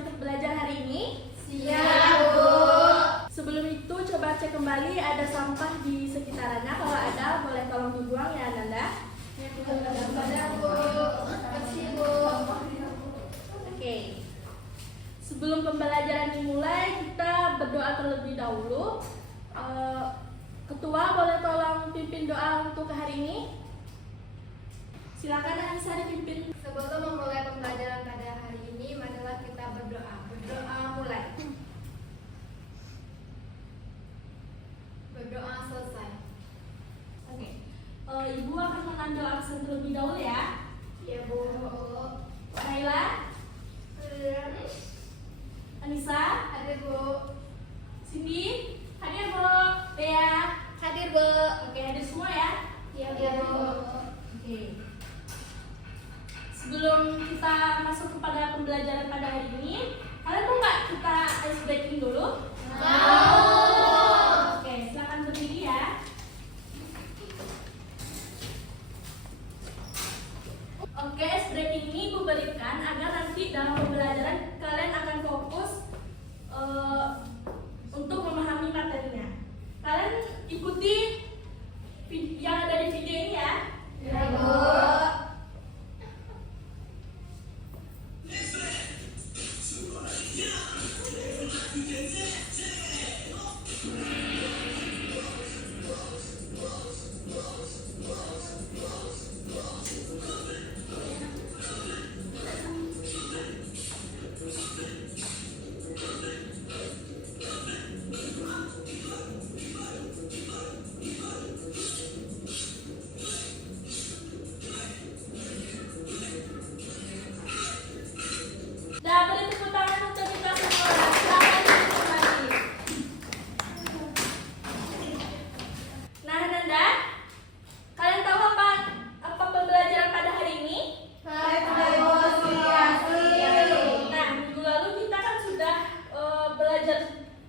untuk belajar hari ini? Siap, Bu. Sebelum itu coba cek kembali ada sampah di sekitarannya. Kalau ada boleh tolong dibuang ya Nanda. Ada, Bu. Kasih, Bu. Oke. Sebelum pembelajaran dimulai kita berdoa terlebih dahulu. Ketua boleh tolong pimpin doa untuk hari ini? Silakan Anissa dipimpin. Sebelum memulai pembelajaran pada hari ini, marilah kita berdoa. Berdoa mulai. Berdoa selesai. Oke. Ibu akan mengambil absen terlebih dahulu ya. Ya, Bu. Naila, Anissa, Hadir, Bu. Cindy, hadir Bu. Bea, Hadir, Bu. oke hadir semua ya. Ya, Bu. Oke. Sebelum kita masuk kepada pembelajaran pada hari ini, kalian mau nggak kita ice breaking dulu? Mau. Oke, silakan berdiri ya. Oke, ice breaking ini Ibu berikan agar nanti dalam pembelajaran kalian akan fokus untuk memahami materinya. Kalian ikuti yang ada di video ini ya. Ya, Bu. Dah beri tepuk tangan untuk kita semua. Silakan duduk kembali. Nah, Nanda, kalian tahu apa pembelajaran pada hari ini? Nah, minggu lalu kita kan sudah belajar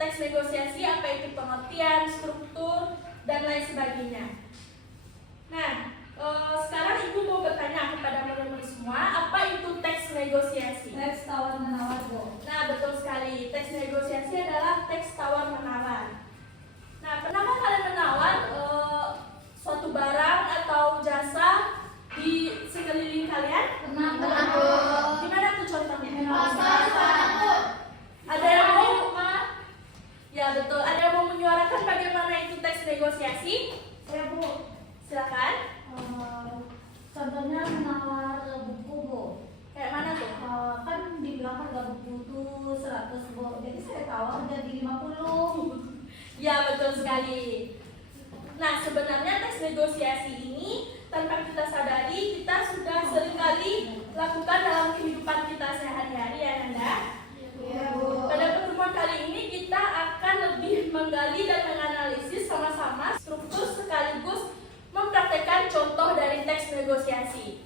teks negosiasi, apa itu pengertian, struktur, dan lain sebagainya. Nah, sekarang Ibu mau bertanya kepada murid-murid semua, apa itu teks negosiasi? Teks tawar-menawar, Bu. Nah, betul sekali. Teks negosiasi adalah teks tawar-menawar. Nah, pernahkah kalian menawar suatu barang atau jasa di sekeliling kalian? Pernah, Bu. Gimana tuh contohnya? Pasar, Bu. Ada yang mau? Ya, betul. Ada yang mau menyuarakan bagaimana itu teks negosiasi? Ya, Bu. Silakan. Contohnya menawar buku, Bu. Kayak mana tuh? Kan dibilang harga buku tuh 100, Bu. Jadi saya tawar jadi 50. Ya, betul sekali. Nah, sebenarnya teks negosiasi ini tanpa kita sadari kita sudah seringkali lakukan dalam kehidupan kita sehari-hari ya Nanda. Ya, Bu. Pada pertemuan kali ini kita akan lebih menggali dan menganalisis sama-sama struktur sekaligus mempraktekkan contoh dari teks negosiasi.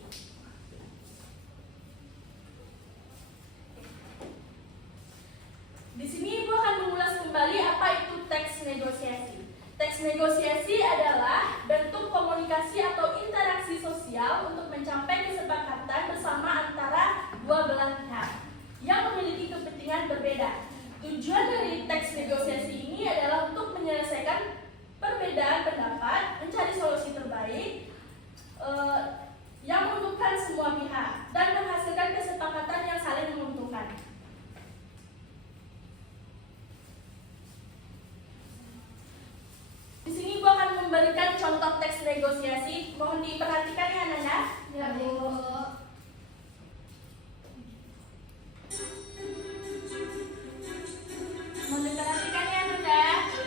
Di sini Ibu akan mengulas kembali apa itu teks negosiasi. Teks negosiasi adalah bentuk komunikasi atau interaksi sosial untuk mencapai kesepakatan bersama antara dua belah pihak yang memiliki kepentingan berbeda. Tujuan dari teks negosiasi ini adalah untuk menyelesaikan perbedaan pendapat, mencari solusi terbaik yang menguntungkan semua pihak dan menghasilkan kesepakatan yang saling menguntungkan. Di sini Ibu akan memberikan contoh teks negosiasi. Mohon diperhatikan ya Nanda. Ya, Bu. Mohon diperhatikan ya Nanda.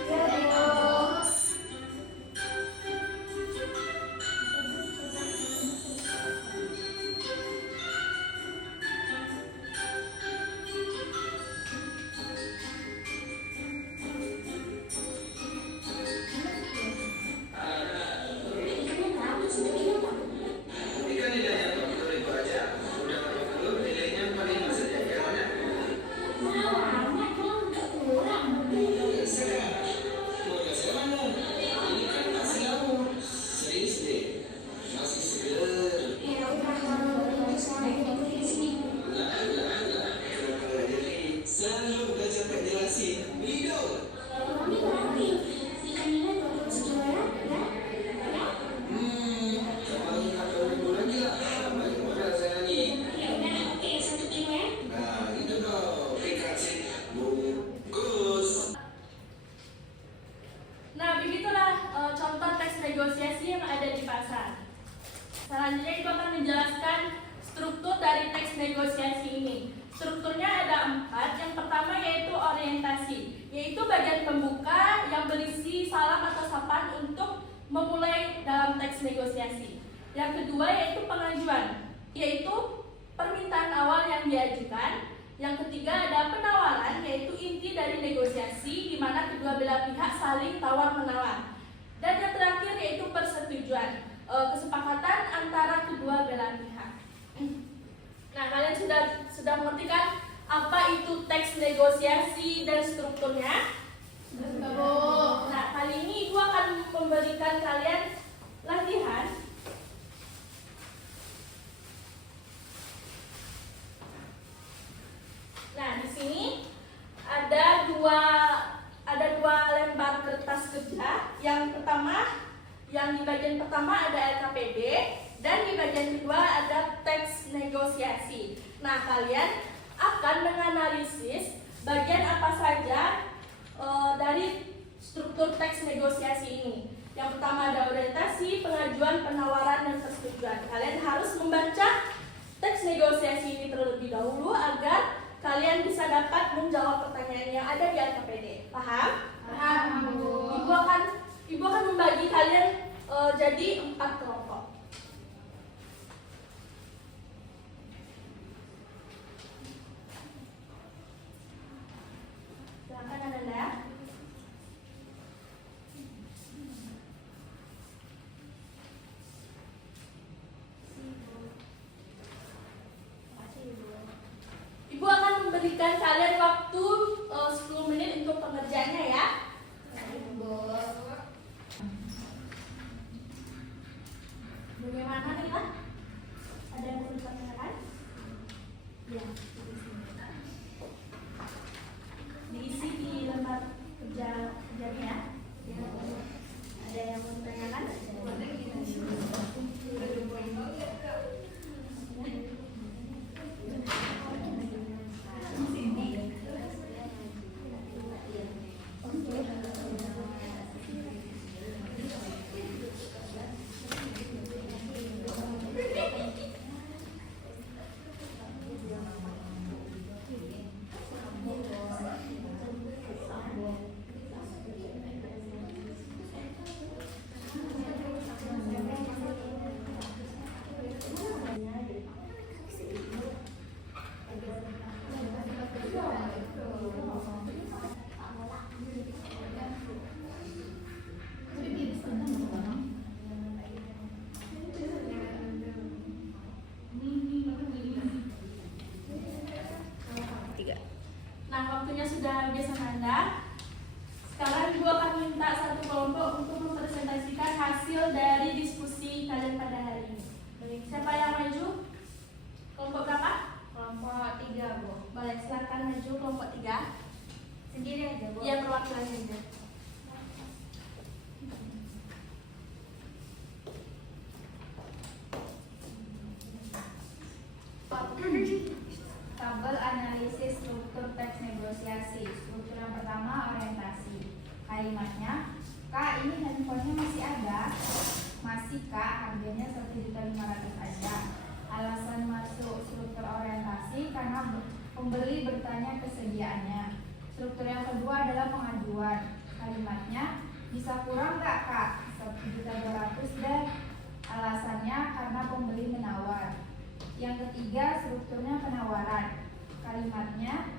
Ya, Bu. Ini kan tidak jatuh memulai dalam teks negosiasi. Yang kedua yaitu pengajuan, yaitu permintaan awal yang diajukan. Yang ketiga ada penawaran, yaitu inti dari negosiasi di mana kedua belah pihak saling tawar-menawar. Dan yang terakhir yaitu persetujuan, kesepakatan antara kedua belah pihak. Nah, kalian sudah mengerti kan apa itu teks negosiasi dan strukturnya? Nah, kali ini Ibu akan memberikan kalian latihan. Nah, di sini ada dua lembar kertas kerja. Yang di bagian pertama ada LKPD dan di bagian kedua ada teks negosiasi. Nah, kalian akan menganalisis bagian apa saja dari struktur teks negosiasi ini. Yang pertama ada orientasi, pengajuan, penawaran, dan persetujuan. Kalian harus membaca teks negosiasi ini terlebih dahulu agar kalian bisa dapat menjawab pertanyaan yang ada di LKPD. Paham? Paham, Bu. Ibu akan membagi kalian jadi 4 kelompok. Silakan Ananda. Ibu akan memberikan kalian waktu 10 menit untuk pengerjaannya ya. Bagaimana nih lah? Ada yang perlu ditanyakan? Ya. Diisi di lembar kerjanya. Ada yang mau ditanyakan? Nah, waktunya sudah habis Ananda. Sekarang Ibu akan minta satu kelompok untuk mempresentasikan hasil dari diskusi kalian pada hari ini. Baik, siapa yang maju? Kelompok berapa? Kelompok 3, Bu. Boleh, silakan maju kelompok 3. Sendiri aja, Bu. Iya, perwakilan saja. Tabel analisis struktur teks negosiasi. Struktur yang pertama orientasi. Kalimatnya, Kak, ini handphonenya masih ada? Masih, Kak, harganya 1.500.000 aja. Alasan masuk struktur orientasi karena pembeli bertanya kesediaannya. Struktur yang kedua adalah pengajuan. Kalimatnya, bisa kurang nggak, Kak? 1.200.000 deh. Alasannya karena pembeli menawar. Yang ketiga, strukturnya penawaran. Kalimatnya,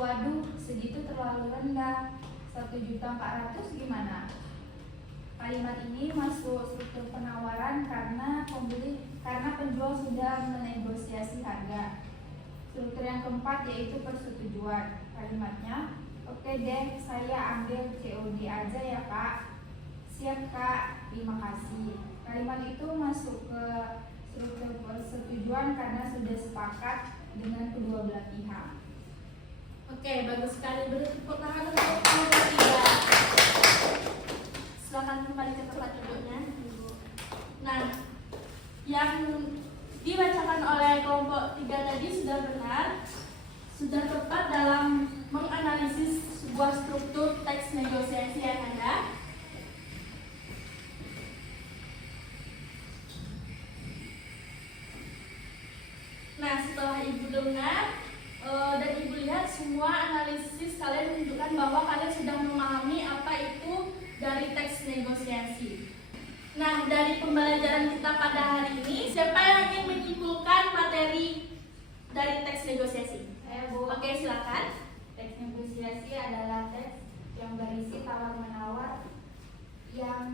waduh, segitu terlalu rendah. 1.400.000 gimana? Kalimat ini masuk struktur penawaran karena penjual sudah menegosiasi harga. Struktur yang keempat yaitu persetujuan. Kalimatnya, oke deh, saya ambil COD aja ya, Kak. Siap, Kak, terima kasih. Kalimat itu masuk ke struktur persetujuan karena sudah sepakat dengan kedua belah pihak. Oke, bagus sekali. Beri tepuk tangan untuk kelompok 3. Silakan kembali ke tempat duduknya. Nah, yang dibacakan oleh kelompok 3 tadi sudah benar, sudah tepat dalam menganalisis sebuah struktur teks negosiasi yang ada. Nah, setelah Ibu dengar dan Ibu lihat semua analisis kalian menunjukkan bahwa kalian sudah memahami apa itu dari teks negosiasi. Nah, dari pembelajaran kita pada hari ini, siapa yang ingin menyimpulkan materi dari teks negosiasi? Saya Bu. Oke, silakan. Teks negosiasi adalah teks yang berisi tawar-menawar yang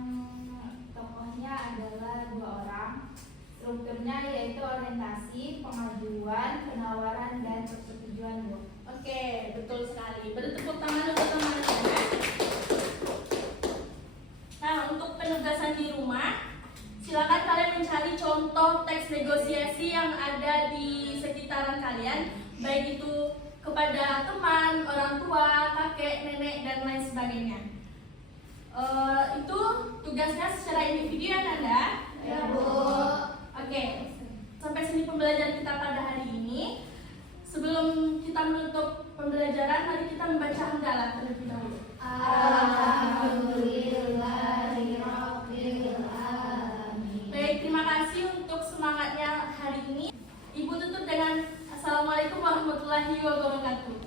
tokohnya adalah 2 orang. Strukturnya yaitu orientasi, pengajuan, penawaran, dan persetujuan, Bu. Oke, betul sekali. Beri tepuk tangan untuk teman-teman. Nah, untuk penugasan di rumah, silakan kalian mencari contoh teks negosiasi yang ada di sekitaran kalian, baik itu kepada teman, orang tua, kakek, nenek, dan lain sebagainya. Itu tugasnya secara individu ya, Nanda? Ya, Bu. Oke, sampai sini pembelajaran kita pada hari ini. Sebelum kita menutup pembelajaran, mari kita membaca hamdalah terlebih dahulu. Alhamdulillahirabbil alamin. Baik, terima kasih untuk semangatnya hari ini. Ibu tutup dengan Assalamualaikum warahmatullahi wabarakatuh.